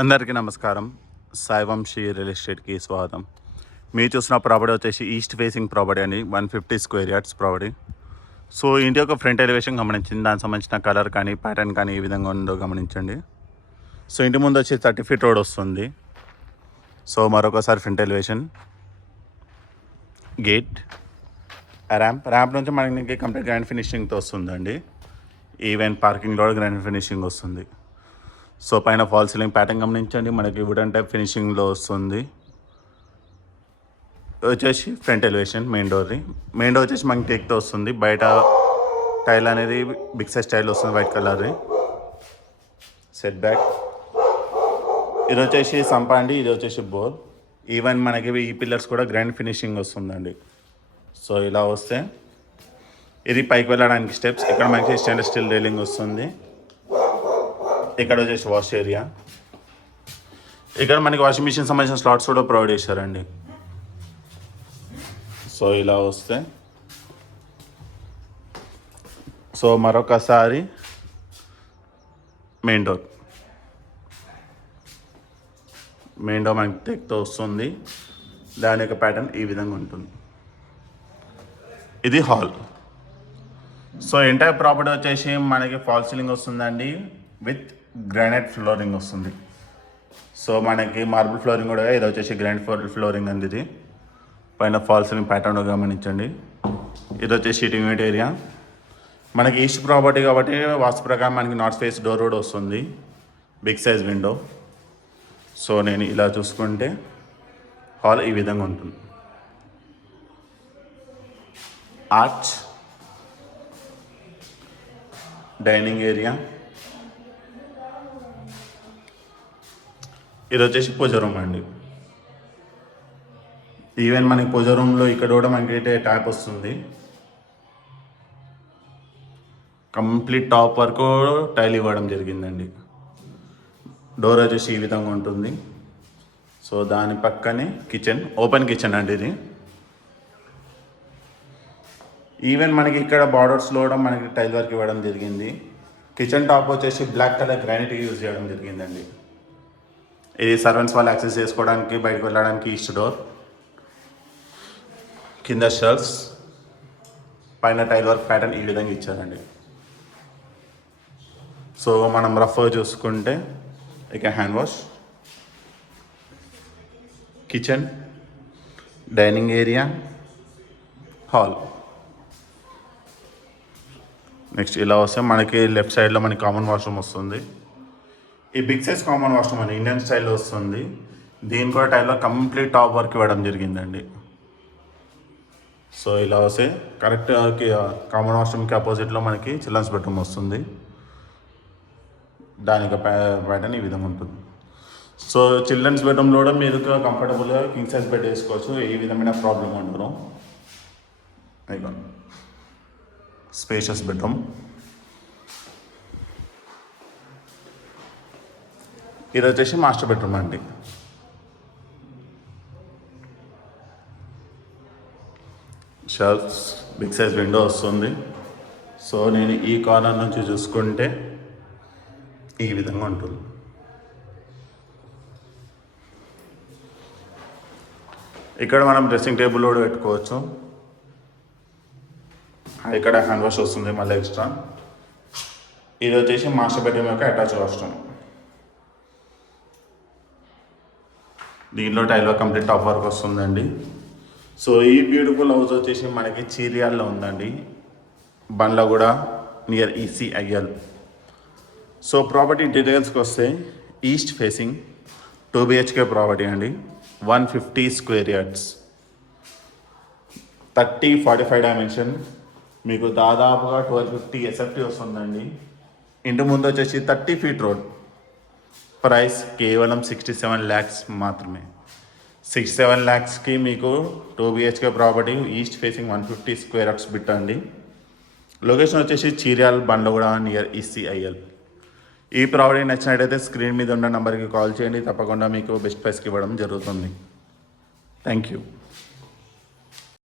అందరికీ నమస్కారం. సాయి వంశీ రియల్ ఎస్టేట్కి స్వాగతం. మీరు చూసిన ప్రాపర్టీ వచ్చేసి ఈస్ట్ ఫేసింగ్ ప్రాపర్టీ అండి. 150 స్క్వేర్ యార్డ్స్ ప్రాపర్టీ. సో ఇంటి యొక్క ఫ్రంట్ ఎలివేషన్ గమనించింది, దానికి సంబంధించిన కలర్ కానీ ప్యాటర్న్ కానీ ఏ విధంగా ఉందో గమనించండి. సో ఇంటి ముందు వచ్చి 30 ఫీట్ రోడ్ వస్తుంది. సో మరొకసారి ఫ్రంట్ ఎలివేషన్, గేట్, ర్యాంప్ నుంచి మనకి కంప్లీట్ గ్రాండ్ ఫినిషింగ్తో వస్తుందండి. ఈవెన్ పార్కింగ్ కూడా గ్రాండ్ ఫినిషింగ్ వస్తుంది. సో పైన ఫాల్ సీలింగ్ ప్యాటర్న్ గమనించండి, మనకి వుడెన్ టైప్ ఫినిషింగ్లో వస్తుంది. వచ్చేసి ఫ్రంట్ ఎలివేషన్, మెయిన్ డోర్ వచ్చేసి మనకి టేక్తో వస్తుంది. బయట టైల్ అనేది బిగ్ సైజ్ టైల్ వస్తుంది, వైట్ కలర్ది. సెట్ బ్యాక్ ఇది వచ్చేసి సంపా అండి, ఇది వచ్చేసి బోర్. ఈవెన్ మనకి ఈ పిల్లర్స్ కూడా గ్రాండ్ ఫినిషింగ్ వస్తుందండి. సో ఇలా వస్తే ఇది పైకి వెళ్ళడానికి స్టెప్స్. ఇక్కడ మనకి స్టెయిన్లెస్ స్టీల్ రైలింగ్ వస్తుంది. ఇక్కడ వచ్చేసి వాష్ ఏరియా. ఇక్కడ మనకి వాషింగ్ మిషన్ సంబంధించిన స్లాట్స్ కూడా ప్రొవైడ్ చేశారండి. సో ఇలా వస్తే సో మరొకసారి మెయిన్ డోర్ మనకి టెక్తో వస్తుంది. దాని యొక్క ప్యాటర్న్ ఈ విధంగా ఉంటుంది. ఇది హాల్. సో ఎంటైర్ ప్రాపర్టీ వచ్చేసి మనకి ఫాల్ సీలింగ్ వస్తుందండి, విత్ గ్రానైట్ ఫ్లోరింగ్ వస్తుంది. సో మనకి మార్బుల్ ఫ్లోరింగ్ కూడా, ఇది వచ్చేసి గ్రానైట్ ఫ్లోరింగ్ అంది. ఇది పైన ఫాల్ సీలింగ్ ప్యాటర్న్ గమనించండి. ఇది వచ్చేసి సిట్టింగ్ యూనిట్ ఏరియా. మనకి ఈస్ట్ ప్రాపర్టీ కాబట్టి వాస్తు ప్రకారం మనకి నార్త్ ఫేస్ డోర్ కూడా వస్తుంది, బిగ్ సైజ్ విండో. సో నేను ఇలా చూసుకుంటే హాల్ ఈ విధంగా ఉంటుంది. Arch, dining area. ఇది వచ్చేసి పూజ రూమ్ అండి. ఈవెన్ మనకి పూజ రూమ్లో ఇక్కడ కూడా మనకి ట్యాప్ వస్తుంది. కంప్లీట్ టాప్ వరకు టైల్ ఇవ్వడం జరిగిందండి. డోర్ వచ్చేసి ఈ విధంగా ఉంటుంది. సో దాని పక్కనే కిచెన్, ఓపెన్ కిచెన్ అండి ఇది. ఈవెన్ మనకి ఇక్కడ బార్డర్స్లో కూడా మనకి టైల్ వర్క్ ఇవ్వడం జరిగింది. కిచెన్ టాప్ వచ్చేసి బ్లాక్ కలర్ గ్రానైట్ యూజ్ చేయడం జరిగిందండి. ఇది సర్వెంట్స్ వాళ్ళు యాక్సెస్ చేసుకోవడానికి, బయటకు వెళ్ళడానికి ఈస్ట్ డోర్. కింద షెల్ఫ్స్, పైన టైల్ వర్క్ ప్యాటర్న్ ఈ విధంగా ఇచ్చారండి. సో మనం రఫ్గా చూసుకుంటే ఇక hand wash, kitchen, dining area, hall. Next ఇలా వస్తే మనకి లెఫ్ట్ సైడ్లో మనకి కామన్ వాష్రూమ్ వస్తుంది. ఈ బిగ్ సైజ్ కామన్ వాష్రూమ్ అని ఇండియన్ స్టైల్లో వస్తుంది. దీని కూడా టైల్లో కంప్లీట్ టాప్ వర్క్ ఇవ్వడం జరిగిందండి. సో ఇలా వస్తే కరెక్ట్ కామన్ వాష్రూమ్కి అపోజిట్లో మనకి చిల్డ్రన్స్ బెడ్రూమ్ వస్తుంది. దానికి ప్యాటర్న్ ఈ విధంగా ఉంటుంది. సో చిల్డ్రన్స్ బెడ్రూమ్లో కూడా మీరు కంఫర్టబుల్గా కింగ్ సైజ్ బెడ్ వేసుకోవచ్చు, ఏ విధమైన ప్రాబ్లం ఉండదు. Spacious bedroom. ఇది వచ్చేసి మాస్టర్ బెడ్రూమ్ అండి. షెల్ఫ్స్, బిగ్ సైజ్ విండో వస్తుంది. సో నేను ఈ కార్నర్ నుంచి చూసుకుంటే ఈ విధంగా ఉంటుంది. ఇక్కడ మనం డ్రెస్సింగ్ టేబుల్ కూడా పెట్టుకోవచ్చు. ఇక్కడ హ్యాండ్ వాష్ వస్తుంది మళ్ళీ ఎక్స్ట్రా. ఇది వచ్చేసి మాస్టర్ బెడ్రూమ్ యొక్క అటాచ్ వాష్రూమ్. దీంట్లో టైల్లో కంప్లీట్ టాప్ వర్క్ వస్తుందండి. సో ఈ బ్యూటిఫుల్ హౌస్ వచ్చేసి మనకి చీరియాల్లో ఉందండి, Bandlaguda near ECIL. So property డీటెయిల్స్కి వస్తే ఈస్ట్ ఫేసింగ్ 2 BHK ప్రాపర్టీ అండి. 150 స్క్వేర్ యార్డ్స్, 30-45 డైమెన్షన్. మీకు దాదాపుగా 1250 SFT వస్తుందండి. ఇంటి ముందు వచ్చేసి 30 ఫీట్ రోడ్. ప్రైస్ కేవలం 67 lakhs మాత్రమే. 67 lakhsకి మీకు 2 BHK property, east facing 150 square yards bit అండి. లొకేషన్ వచ్చేసి చీర్యాల్, బండ్లగూడ నియర్ ECIL. ఈ ప్రాపర్టీ నచ్చినట్టయితే స్క్రీన్ మీద ఉన్న నెంబర్కి కాల్ చేయండి, తప్పకుండా మీకు బెస్ట్ ప్రైస్కి ఇవ్వడం జరుగుతుంది. Thank you.